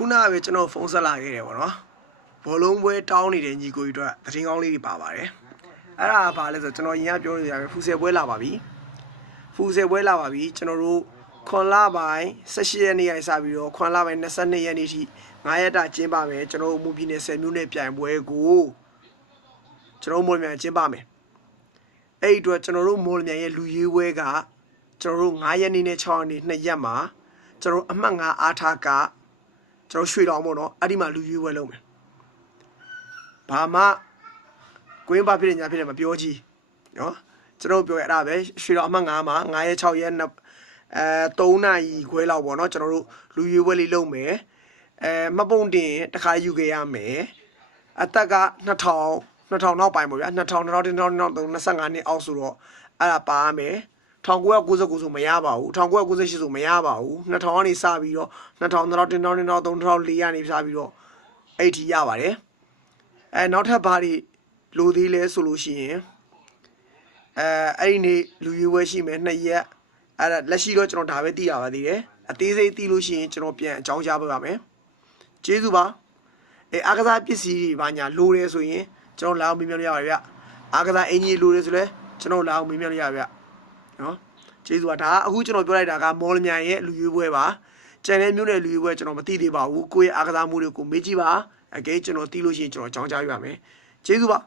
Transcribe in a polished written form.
ခုနကပဲကျွန်တော်ဖုန်းဆက်လာခဲ့တယ်ပေါ့နော်ဘောလုံးပွဲတောင်းနေတဲ့ညီကိုကြီးတို့ကတရင်ကောင်းလေးတွေပါပါတယ်အဲ့ဒါဘာလဲဆိုကျွန်တော်ရင်ကပြောနေရတယ်ဖူဆယ်ပွဲလာပါပြီကျွန်တော်တို့ခွန်လာပိုင်း18ရက်နေ့ရိုက်စပြီးတော့ခွန်လာပိုင်း22ရက်နေ့ထိ9ရက်တာကျင်းပမယ်ကျွန်တော်တို့မူပြည်နယ်10မြို့နယ်ပြိုင်ပွဲကိုကျွန်တော်မော်လမြိုင်ကျင်းပမယ်အဲ့ဒီအတွက်ကျွန်တော်တို့မော်လမြိုင်ရဲ့လူရွေးပွဲကကျွန်တော်တို့9ရက်နေ့နဲ့6ရက်နေ့2ရက်မှာကျွန်တော်အမှတ်9အားထားကကျွန်တော်ရွှေတော်မို့နော်အဲ့ဒီမှာလူရွေးပွဲလုပ်မယ်ဘာမှကွင်းပါဖြစ်နေညာဖြစ်နေမပြောကြီးနော်ကျွန်တော်ပြောရတာပဲရွှေတော်အမှတ်9မှာ9ရက်6ရက်3နာရီခွဲလောက်ပေါ့နော်ကျွန်တော်တို့လူရွေးပွဲလေးလုပ်မယ်မပုံတင်တခါယူခဲ့ရမယ်အသက်က2000နောက်ပိုင်းပေါ့ဗျာ2000 25နှစ်အောက်ဆိုတော့အဲ့ဒါပါမယ်1999ဆိုမရပါဘူး1998ဆိုမရပါဘူး2000ကနေစပြီးတော့2000 2004ကနေစပြီးတော့အဲ့ဒီရပါတယ်နောက်ထပ်ဘာတွေလိုသေးလဲဆိုလို့ရှိရင်အဲ့ဒီနေ့လူရွေးပွဲရှိမယ်2ရက်အဲ့ဒါလက်ရှိတော့ကျွန်တော်ဒါပဲသိရပါသေးတယ်အသေးစိတ်သိလို့ရှိရင်ကျွန်တော်ပြန်အကြောင်းကြားပေးပါမယ်ကျေးဇူးပါအားကစားပစ္စည်းတွေဘာညာလိုတယ်ဆိုရင်ကျွန်တော်လာအောင်မေးမြန်းလို့ရပါဗျအားကစားအင်ဂျီလိုတယ်ဆိုလဲကျွန်တော်လာအောင်မေးမြန်းလို့ရပါဗျနော်ကျေးဇူးပါဒါအခုကျွန်တော်ပြောလိုက်တာကမော်လမြိုင်ရဲ့လူရွေးပွဲပါကျန်တဲ့မြို့နယ်လူရွေးပွဲကျွန်တော်မသိသေးပါဘူးကိုယ့်ရဲ့အားကစားမှုတွေကိုမေးကြည့်ပါအကဲကျွန်တော်သိလို့ရှိရင်ကျွန်တော်အကြောင်းကြားပြပါမယ်ကျေးဇူးပါ